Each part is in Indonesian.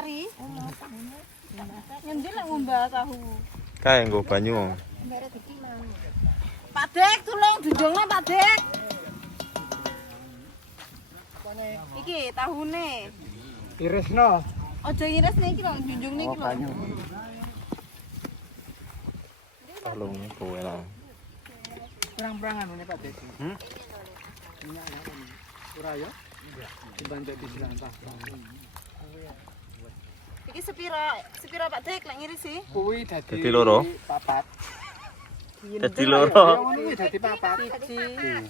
Eri. Ngendi lek ngombah tahu. Kae nggo banyu. Pak Dek, tolong dudungna Pak Dek. Iki tahune. Irisno. Aja iris nih iki lho, junjung niki lho. Tolong kowe lah. Perang-perangan ini Pak Dek. Minyak ini. Ora ya? Dibantu di selantah. Iki sepira Pak Dek lek ngirisi? Kuwi dadi loro. Papat. Dadi loro. Kuwi dadi papat. Siji.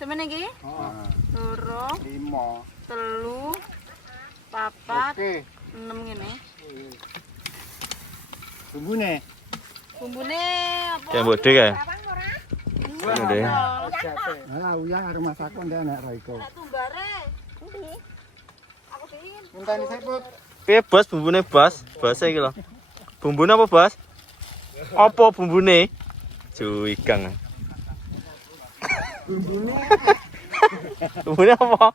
Semene iki? Heeh. Loro, 5. telu, papat, Oke. 6 ngene. Bumbune. Bumbune apa? Kayak mbok kae. Ini Dek. Alah uyah karo masakku ndek anak Royko. Tak tumbare. Endi? Aku diin. Ngenteni seput. Piye bos bumbune bos? Bos iki lho. Bumbune apa bos? Apa bumbune? Cuigang. Bumbune. Bumbune apa?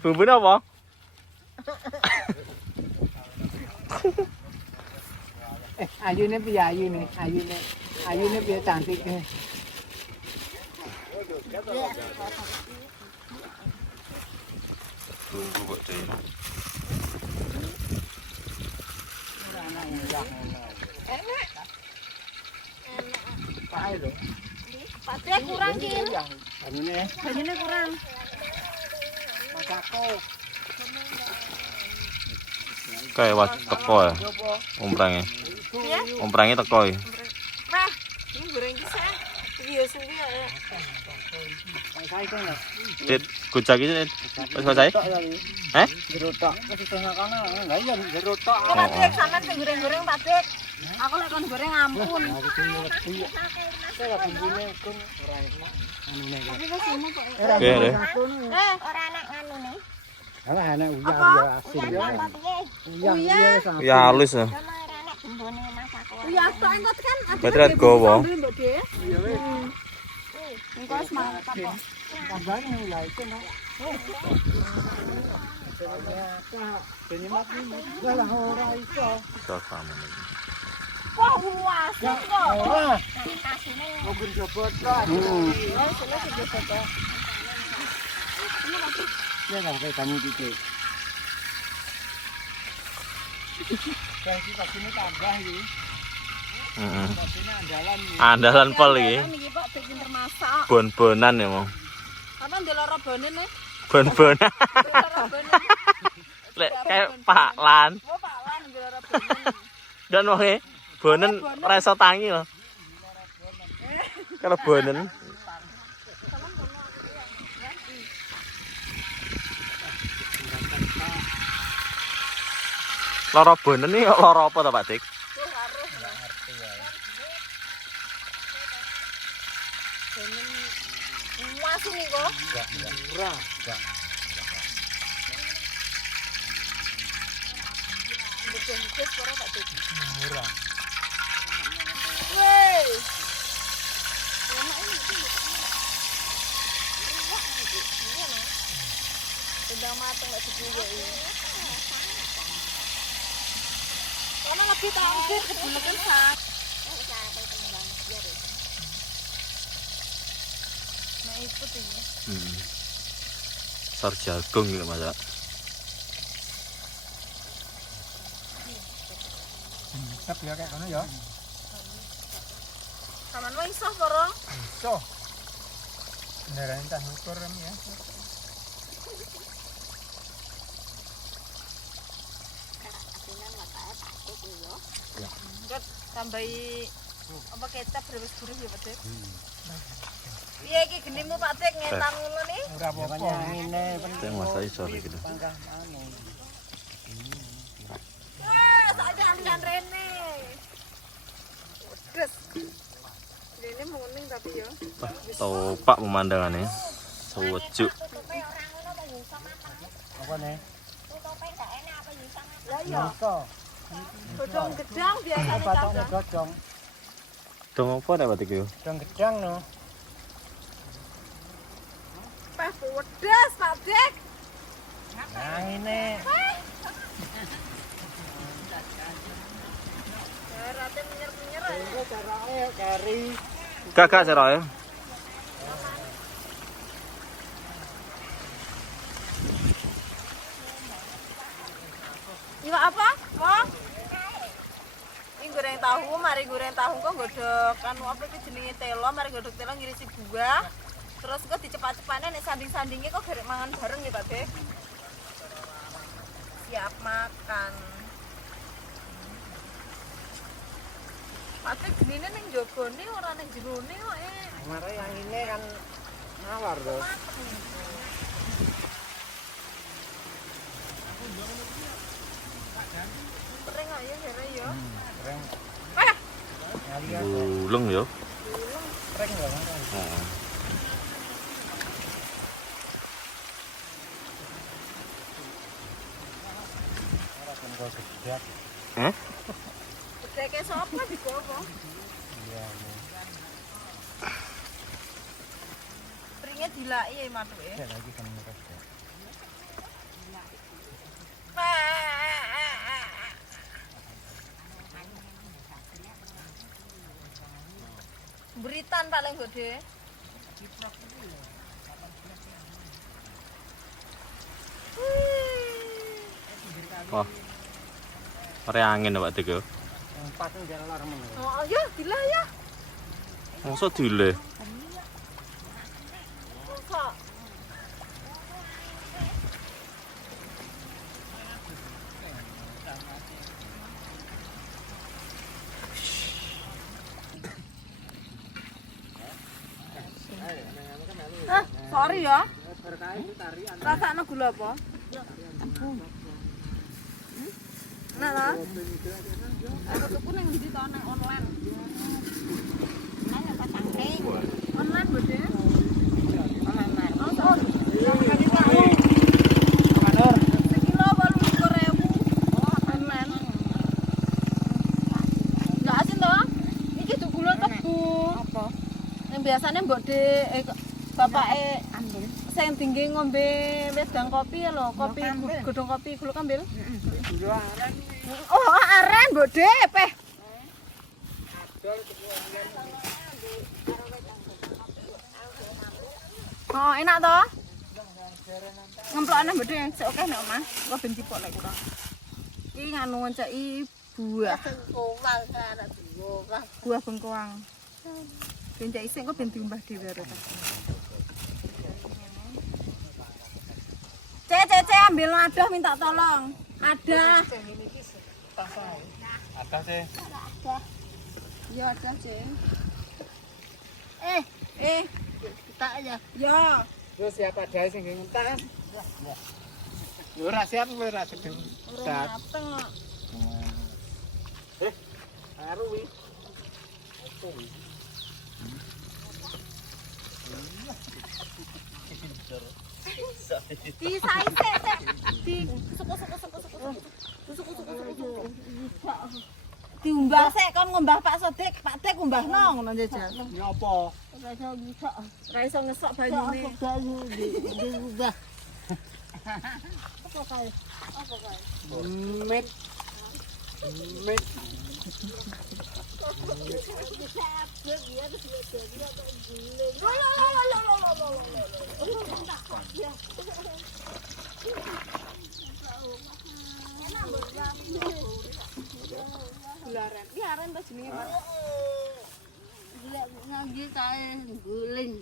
Bumbune apa? Ayune piye ayune? Ayune piye cantik. Bumbu kok dhewe. Enak. Pae lho. Pak Dek kurang ki. Ayune Banyune kurang. masakku. Kae wat teko ya. Omprange. Iya? Omprange teko ya. Nah, ini goreng kisah. Iki yo suwi ya. Saiki lho. Dit kucak iki wis selesai? Gerotok. Wis setengah kana. Lah iya gerotok. Kok Pak Dek sampean sing goreng-goreng Pak Dek. Aku lek kon goreng ampun. Saya bumbune kun ora enak. Anune kok. Tapi wis enak kok. Oke, deh. Ora enak nganune. Alah anak uyah asin ya. Uyah wis Ya halus ya. Iya, tok engko kan ada. Berarti rat gowo. Iya wis. Engko wis mantap kok. Tambahane uyah itu no. Lah ora iso. Sama. Wah, luas kok. Ora. Mobil jobot kok. Ya kan kayak tani titik. Kasih vaksinnya tambah iki. Heeh. Vaksinnya andalan iki. Andalan pol iki. Niki Pak Dek pinter masak. Bon-bonan ya mau. Apa ndelok bonen nih? Bon-bonan. Ndelok bonen. Lek kayak Pak Lan. Oh, Pak Lan ndelok bonen. Dan wae bonen reso tangi loh. Kalau bonen loro bonen nih loro apa to Pak Dik? Muas ini kok. Murah, enggak. Betul-betul suara Pak Dik. Murah. Wey. Enak ini. Riwak iki. Ngono. Sedang mateng lek juga ini. Karena lebih tampil kebulekan sak. Nah, ikut ini. Sar jagung gitu masak. Tetap ya kayak kono ya. Taman wae iso porong. So. Beneran tah ukur ya. Enggak tambahi apa kecap beres-beres ya Pak Dek. Iya iki gendemu Pak Dek ngetang ngono nih. Ora apa-apa. Ngene Saya masak isor gitu. pangkah anu. Wah, tak aliran rene. Pedes. Rene menguning tapi ya. Topak pemandangannya. Sejuk. Apa nih? Lah iya, Iso. godhong gedang biasane Patoknya Cak. godhong. Dong apa nek Pak Dik yo? Godhong gedang no. Peh pedes Pak Dek. Nah ini. Rata menyer-menyer aja. Ini caranya kari. Kakak seroy. Iwak apa? Wong? Ini goreng tahu, mari goreng tahu kok godhog anu apa iki jenenge telo, mari godhog telo ngirisi buah. Terus kok dicepat-cepatnya nek sanding-sandingnya kok garek mangan bareng ya Pak De. Siap makan. Pak De genine ning njogone ora ning jerone kok Mari yang ini kan ngawar tuh. Kering aja jare ya. Keren. Eh, Ngalian. Bulung yo. Keren enggak kan? Heeh. Ora kan kok gedek. Hah? bedeke sapa digowo? Iya. Pringe dilaki ya matuke. Cek lagi kan gedek. Beritan paling gede. Wah. Ore angin Pak Dik yo. Empat yang jalan alarm. Oh ya, gila ya. Masa dile. Masa? Sorry ya. Rasane gula apa? Nah lah. Aku tuku ning ndi to nang online. Nang pasang ning. Online bode. Online. Oh, sekilo 28.000. Oh, online. Enggak asin to? Iki tuh gula tebu. Apa? Yang biasanya mbok de bapake ambil. Sing tinggi ngombe wedang kopi lho, kopi godhong kopi gula ambil. Oh, aren mbok de peh. Oh, enak toh? Ngemplokane mbok de sik oke nek omah. Kok ben cipok lek kurang. Iki nganu ngeceki buah. Buah bengkoang. Ben cek isik kok ben diumbah dhewe arep. Cek ambil adah minta tolong. Ada. Ada sih. Ya ada, Cek. Kita aja. Ya. Terus siapa ada sing ngentak kan? Yo ora siap ora sedeng. Urung mateng kok. Karo wi. Di saise sik. Di suku. Diumbah sik kon ngombah Pak Sodik, Pak Dik umbahno ngono jajal. Ya apa? Rasa bisa. Ora iso ngesok banyune. Banyu diubah. Apa kae? Mit. Mit. Gularan. Iki aren to jenenge, Pak. Ngaji kae guling.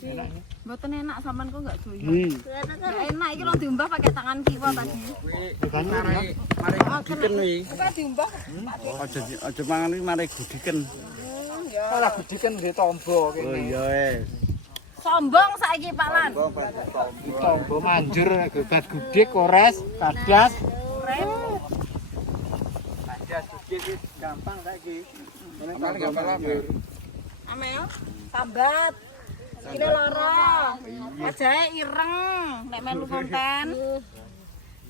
Enaknya. Mboten enak sampean kok enggak doyan. Hmm. Enggak enak iki lho diumbah pakai tangan kiwa tadi. Mari Gudiken wi. Apa diumbah? aja mangan iki mari gudiken. Ora gudiken nggih tombo kene. Oh iya Sombong saiki Pak Lan. Tombo manjur gobat gudik kores, kadas. Kadas gudik gampang saiki. Ini paling gampang manjur. Amel, sambat. Ini loro. Ajae ireng nek melu konten.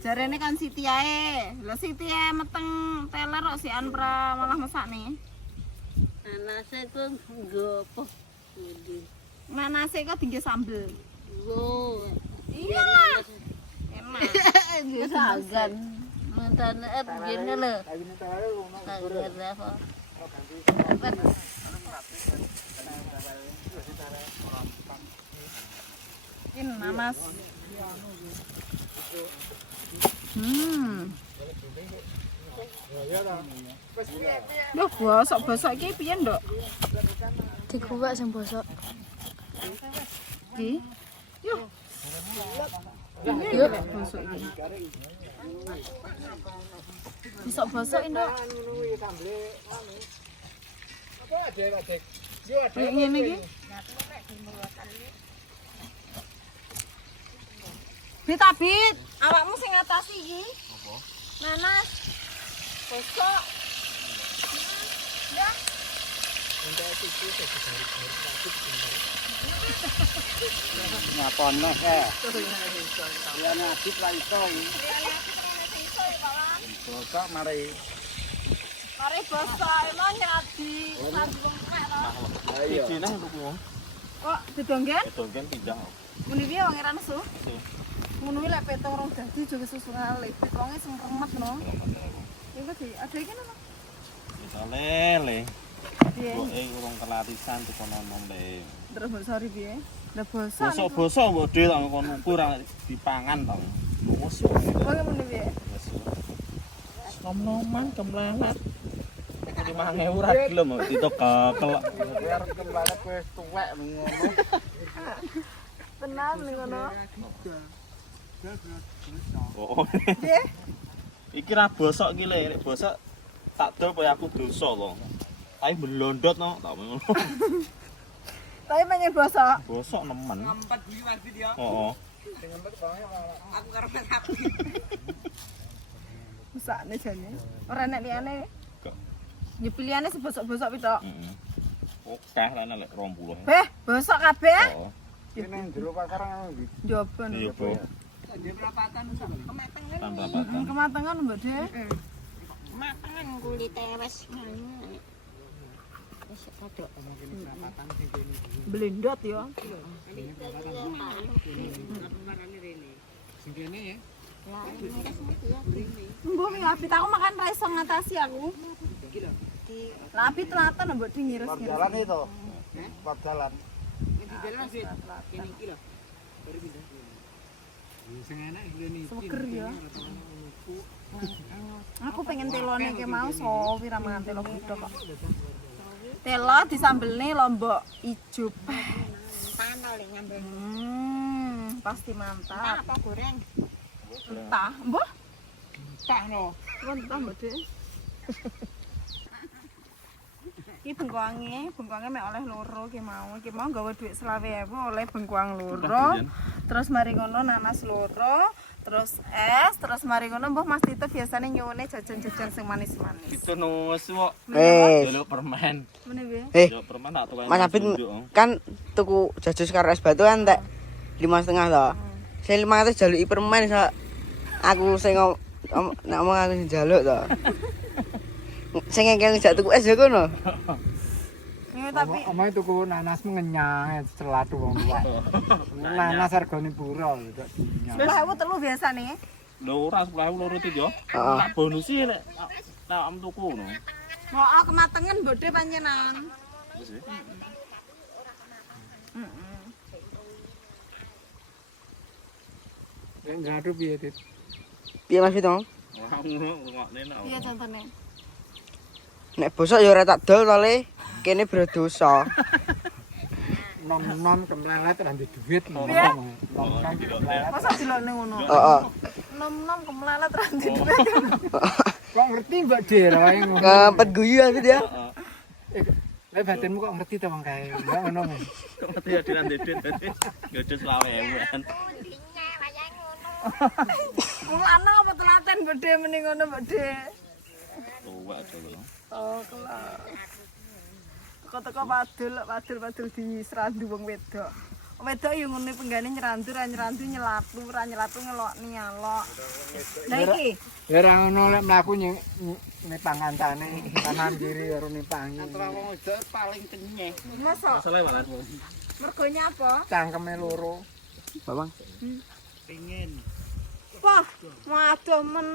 Jarene kan Siti ae. Lho Siti ae meteng teler kok sian pra malah masak nih. Anase ku gopo. Nanase kok tinggi sambel. Go. Iya. Enak. Sagan. Mantan gini lho. Kawine taware ngono. Tak apa. Ini nanas. Loh, bosok-bosok iki piye, Nduk? Dikuwak sing bosok. Iki. Yo. Yo, bosok iki. Bosok-bosok, Nduk. Kayak ngene iki. Bit, awakmu sing ngatasi iki. Apa? Nanas. Bosok. Ya. Ngapono ya. Ya nasib ra iso. Bosok mari. Mari bosok emang nyeradi sambung kek to. Lah iya. Ijine tuku. Kok didonggen? Dongken pindang. Muni piye wong ora nesu? Ngono lek petong rong dadi juga susu ngalih. Wonge sing remet no. Iku di ada iki no. Lele. Piye? Pokoke urung kelatisan teko nomong le. Terus bosok piye? Lah bosok. Bosok-bosok mbok dhewe tak kon ukur dipangan to. Wes. Wong muni piye? Nom-noman kemlalat. 5.000 ra gelem ditok gakel. Biar kembali wis tuwek ngono. Tenan ning ngono. Oh. Piye? Iki ra bosok iki le, nek bosok tak dol kaya aku dosa to. Tapi melondot no, tak ngono. Tapi menyang bosok. Bosok nemen. Ngempet iki Mas Bid ya. Heeh. Sing ngempet banget aku karo Mas Abdi. Mesakne jane. Ora enek liyane. Gak. Ya pilihane sebosok-bosok pitok. Heeh. Oke, rene lek 20. Beh, bosok kabeh. Heeh. Kene jero pasar ngono iki. Njoba no. Iya, Bu. Di perapatan kemetengan. Tambah-tambah. Kematangan Mbak De. Makan kulit tewas. Wis kodok. Blendot ya. Sing kene ya. Ya, ini ya. Mbok mi apit aku makan ra iso ngatasi aku. Lah apit telaten mbok di ngiris-ngiris. Jalan itu. Bab jalan. Sing enak ngene iki. Seger ya. Aku pengen telone ke mau sowi ra mangan telo kuda kok. Telo disambelne lombok ijo. Panol ngambil. Pasti mantap. Apa goreng? Entah, mbah. Tak no. Entah Mbak De. Iki bengkoange mek oleh loro ki mau. Ki mau gawe dhuwit 20.000 oleh bengkoang loro. Terus mari ngono nanas loro, terus es, terus mari ngono mbah Mas Tito biasane nyuwune jajan-jajan sing manis-manis. Itu nus kok. Jaluk permen. Mene piye? Jaluk permen tak tuku. Mas Abid kan tuku jajus karo es batu kan entek 5,5 to. Saya 500 jaluki permen sak aku sing ngomong aku sing jaluk to. Sing ngekek jak tuku es ya kono. Tapi Omah tuku nanas mengenyang celatu wong tua. Nanas regane pura lho. 10.000 telu biasane. Lho ora 10.000 loro tit yo. Heeh. Tak bonusi nek tak am tuku no. Mau kematengan bodhe panjenengan. Wis. Ngadu piye Dit? Piye Mas Bito? Ora ngene nak. Iya contone. Nek bosok ya ora tak dol to le. Kene berdosa. Nom-nom kemlelet ra ndek duit nom-nom. Nom-nom kemlelet. Masa dilone ngono? Heeh. Nom-nom kemlalat ra ndek. Kok ngerti Mbak De ra wae ngono. Ngempet guyu Abid ya. Lah batinmu kok ngerti to wong kae. Mbak ngono. Mati ya dirandedit dadi ngedus 20.000-an. Wong lanang apa telaten bodhe mending ngono bodhe. Tuwek to. Oh, kelas. Teko-teko padul di serandu wong wedok. Wong wedok yo ngene penggane nyerandu nyelatu ngelok nyalok. Lah iki Ya ra ngono lek mlaku nipang kancane kanan kiri karo nipangi. Antara wong wedok paling kenyeh. mosok Masalah malah. mergo nyapa? Cangkeme loro. Bang. Pengen. Wah, waduh men.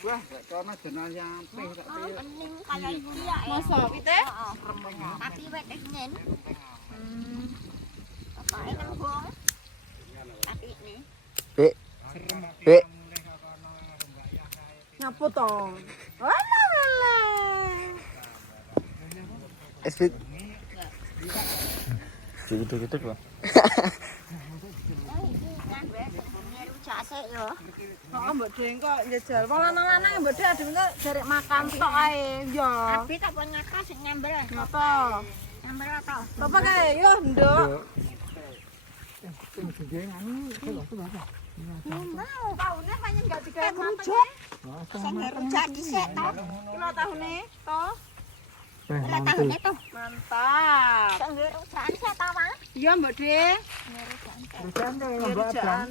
Wah, gak kono jenayah peh tak piye. Bening kaya iki ya. Masa pite? Tapi wet ingin. Apa nembung? Tapi ini. Bek. Bek. Ngapo to? Walah. Esbit. Gitu-gitu kok. Jase yo. Heeh, Mbok Deng kok njajal. Wong lanang-lanang Mbok Deng adem kok jarek makan tok ae. Yo. Tapi tak punya nyaka sing nyambel. Ngopo? Nyambel apa? Apa kae? Yo, Nduk. Sing gede anu coba. Mau taune pancen gak digawe Rujak. Sing rujak dhisik to. Kilo tahune to. Ora tahune to. Mantap. Sing rujakan sik ta, Mas? Iya, Mbok Deng. Rujan to Iya, Mbak rujakan.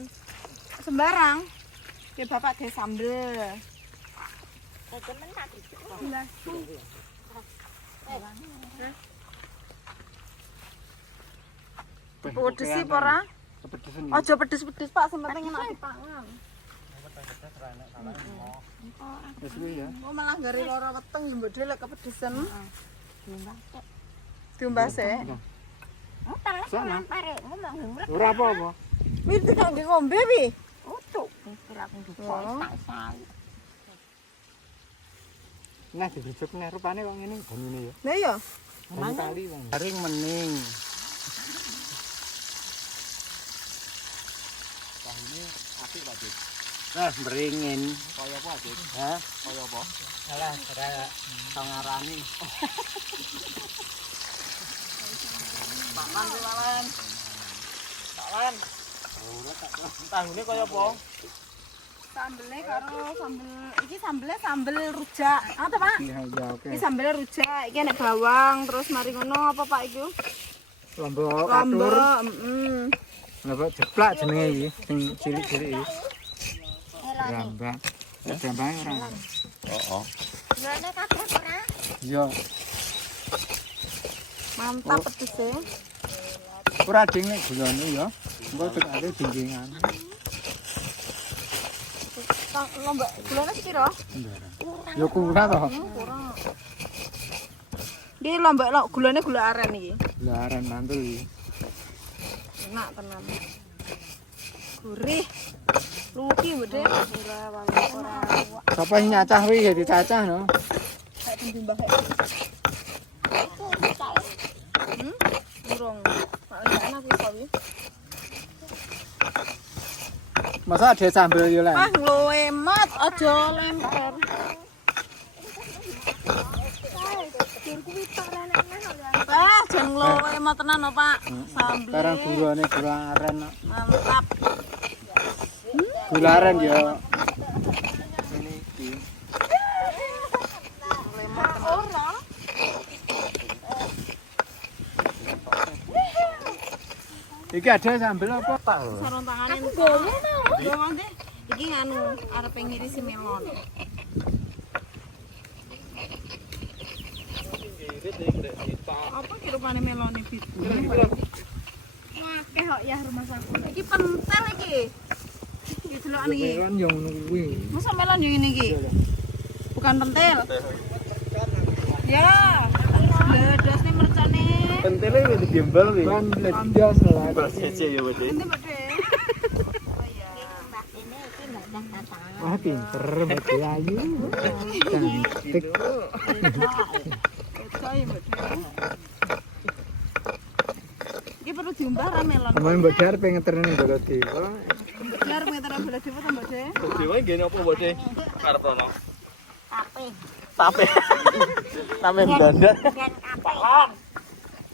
Sembarang. Ya Bapak ge sambel. Temen tak itu. Pedes sih ora? Kepedesan. Aja pedes-pedes, Pak, sing penting enak dipangan. Wis kuwi ya. Oh, malah gari lara weteng ya Mbok Deng lek kepedesen. Diombase. Sana. Pare ngomong ngurek. Ora apa-apa. Wis tidak nggih ngombe wi. Utuk. Kira aku dipok tak sae. Nah, dirujuk nek rupane kok ngene banyune ya. Lah iya. Banyu kali wong. Garing mening. Tahune apik Pak Dik. Nah, beringin. Kaya apa, Dik? Hah? Kaya apa? Alah, ora sangarani. Paman ki Walan. Walan. Tahune kaya apa? Sambelnya karo sambel rujak. Apa Pak? Iya, ya oke. Iki sambelnya rujak, iki enek bawang, terus mari ngono apa Pak iku? Lombok atur. Lombok, heeh. Lombok jeplak jenenge iki, sing cilik-cilik iki. Elone. Rambak. Rambak ora. Oh. Lone kabeh ora. Iya. Mantap pedese. Ora ding nek gulane ya. Engko tekake dinggingan. Lombok gulane sepiro? Ya kurang to. Kurang. Iki lombok gulane gula aren iki. Laren mantul iki. Enak tenan. Gurih. Luki Mbak ora wangi ora. Sapa sing nyacah kuwi ya dicacah no. Kayak dimbah kayak. Burung. Mak enak iki kok iki. Masa ada sambel yo lah. Ah ngluwe mat aja lempar. Ah jan ngluwe mat tenan lho Pak. Sambel. Sekarang gulane gula aren. Mantap. Gula aren ya. Ora. Iki ada sambel apa? Sarung tangane. Aku gowo mau. Gowo ndek. Iki nganu arep ngirisi melon. Apa ki rupane melon iki? Akeh kok ya rumah saku. Iki pentel iki. Iki delokan iki. Kan yang ngono kuwi. Masa melon yang ini iki? Bukan pentil. Ya. Ledasne mercane. Pentele wis digembal kuwi. Kan ledas lah. Bas aja ya, Pak. Nanti Mbak De. Mbak ini iki mbak datang. Wah, pinter Mbak Ayu. Cantik. Beda ya Mbak De. Iki perlu diumbah ra melon. Temen Mbak Dar pengen terene bola dewa. Biar meter bola dewa ta Mbak De. Dewa ngene apa, Mbak De? Arep rono. Tapi Tape. Tape blandat. dan apa?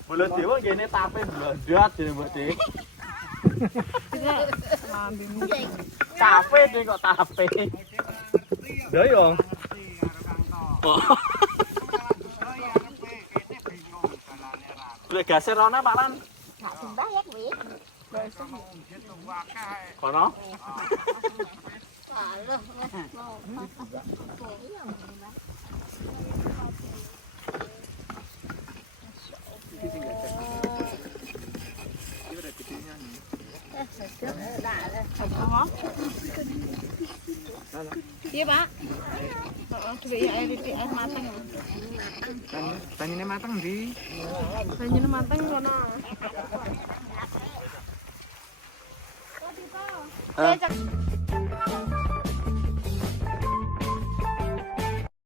Bola dewa ngene tape blandat jane Mbak De. Lambimu. Tape deh kok tape. Lha yo. Oh. Lek gasir rono Pak Lan. Gak sembah ya kuwi. Kono. Aduh, mau. Iya, Pak. Heeh, duwe air titik air mateng. Banyune mateng ndi? Banyune mateng kono. Ah.